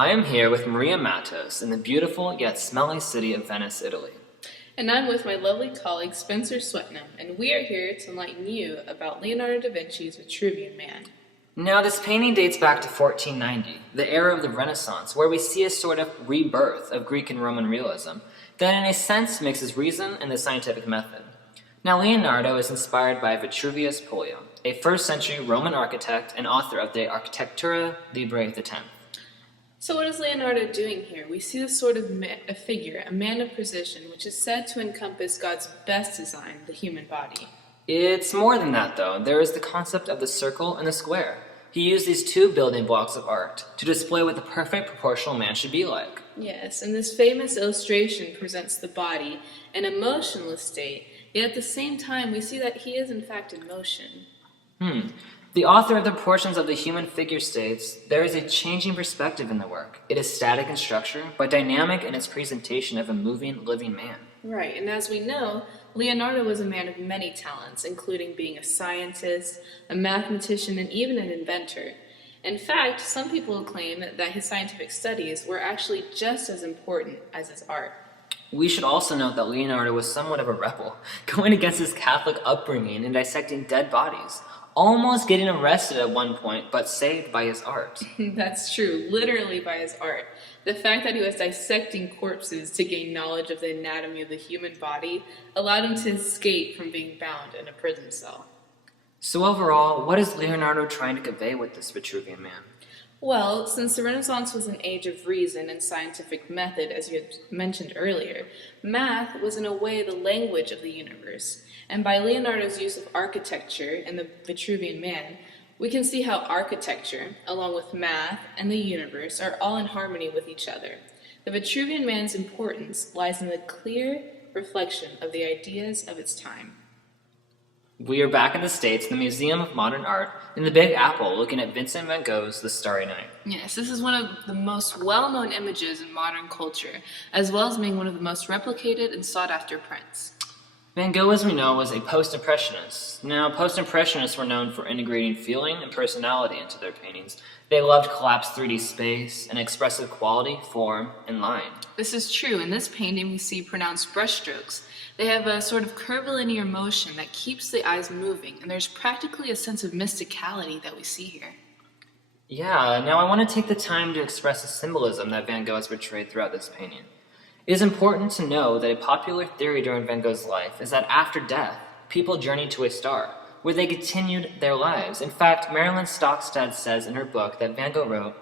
I am here with Maria Matos in the beautiful yet smelly city of Venice, Italy. And I'm with my lovely colleague Spencer Swetnam, and we are here to enlighten you about Leonardo da Vinci's Vitruvian Man. Now, this painting dates back to 1490, the era of the Renaissance, where we see a sort of rebirth of Greek and Roman realism that in a sense mixes reason and the scientific method. Now, Leonardo is inspired by Vitruvius Polio, a 1st century Roman architect and author of the Architectura Libre X. So what is Leonardo doing here? We see this sort of a figure, a man of precision, which is said to encompass God's best design, the human body. It's more than that, though. There is the concept of the circle and the square. He used these two building blocks of art to display what the perfect proportional man should be like. Yes, and this famous illustration presents the body in a motionless state, yet at the same time we see that he is in fact in motion. The author of the proportions of the human figure states, there is a changing perspective in the work. It is static in structure, but dynamic in its presentation of a moving, living man. Right, and as we know, Leonardo was a man of many talents, including being a scientist, a mathematician, and even an inventor. In fact, some people claim that his scientific studies were actually just as important as his art. We should also note that Leonardo was somewhat of a rebel, going against his Catholic upbringing and dissecting dead bodies, almost getting arrested at one point, but saved by his art. That's true, literally by his art. The fact that he was dissecting corpses to gain knowledge of the anatomy of the human body allowed him to escape from being bound in a prison cell. So overall, what is Leonardo trying to convey with this Vitruvian Man? Well, since the Renaissance was an age of reason and scientific method, as you had mentioned earlier, math was in a way the language of the universe. And by Leonardo's use of architecture in the Vitruvian Man, we can see how architecture, along with math and the universe, are all in harmony with each other. The Vitruvian Man's importance lies in the clear reflection of the ideas of its time. We are back in the States in the Museum of Modern Art in the Big Apple looking at Vincent van Gogh's The Starry Night. Yes, this is one of the most well-known images in modern culture, as well as being one of the most replicated and sought-after prints. Van Gogh, as we know, was a post-impressionist. Now, post-impressionists were known for integrating feeling and personality into their paintings. They loved collapsed 3D space and expressive quality, form, and line. This is true. In this painting, we see pronounced brushstrokes. They have a sort of curvilinear motion that keeps the eyes moving, and there's practically a sense of mysticality that we see here. Yeah, now I want to take the time to express the symbolism that Van Gogh has portrayed throughout this painting. It is important to know that a popular theory during Van Gogh's life is that after death, people journeyed to a star, where they continued their lives. In fact, Marilyn Stockstad says in her book that Van Gogh wrote,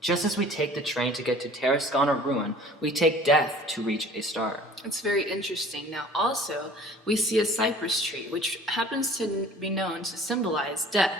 "Just as we take the train to get to Tarascon or ruin, we take death to reach a star." It's very interesting. Now also, we see a cypress tree, which happens to be known to symbolize death.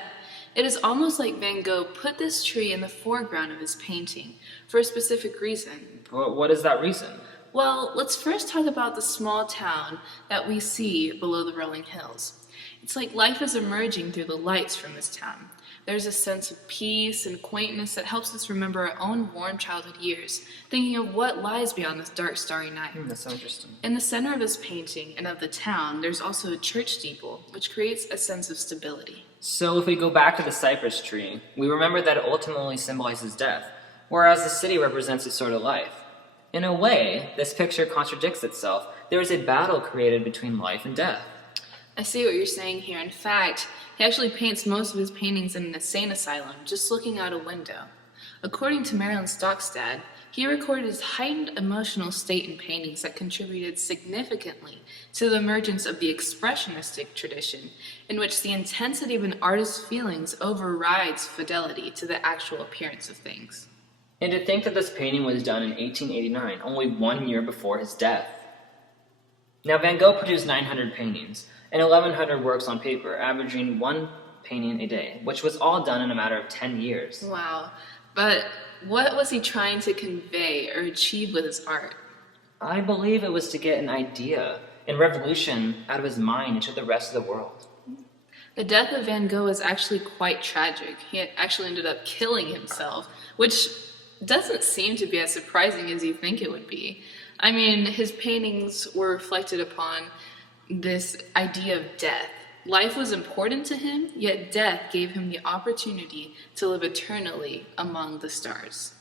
It is almost like Van Gogh put this tree in the foreground of his painting for a specific reason. What is that reason? Well, let's first talk about the small town that we see below the rolling hills. It's like life is emerging through the lights from this town. There's a sense of peace and quaintness that helps us remember our own warm childhood years, thinking of what lies beyond this dark, starry night. That's so interesting. In the center of his painting and of the town, there's also a church steeple, which creates a sense of stability. So if we go back to the cypress tree, we remember that it ultimately symbolizes death, whereas the city represents a sort of life. In a way, this picture contradicts itself. There is a battle created between life and death. I see what you're saying here. In fact, he actually paints most of his paintings in an insane asylum, just looking out a window. According to Marilyn Stockstad, he recorded his heightened emotional state in paintings that contributed significantly to the emergence of the expressionistic tradition, in which the intensity of an artist's feelings overrides fidelity to the actual appearance of things. And to think that this painting was done in 1889, only 1 year before his death. Now, Van Gogh produced 900 paintings and 1,100 works on paper, averaging one painting a day, which was all done in a matter of 10 years. Wow. But what was he trying to convey or achieve with his art? I believe it was to get an idea and revolution out of his mind into the rest of the world. The death of Van Gogh is actually quite tragic. He had actually ended up killing himself, which doesn't seem to be as surprising as you think it would be. I mean, his paintings were reflected upon this idea of death. Life was important to him, yet death gave him the opportunity to live eternally among the stars.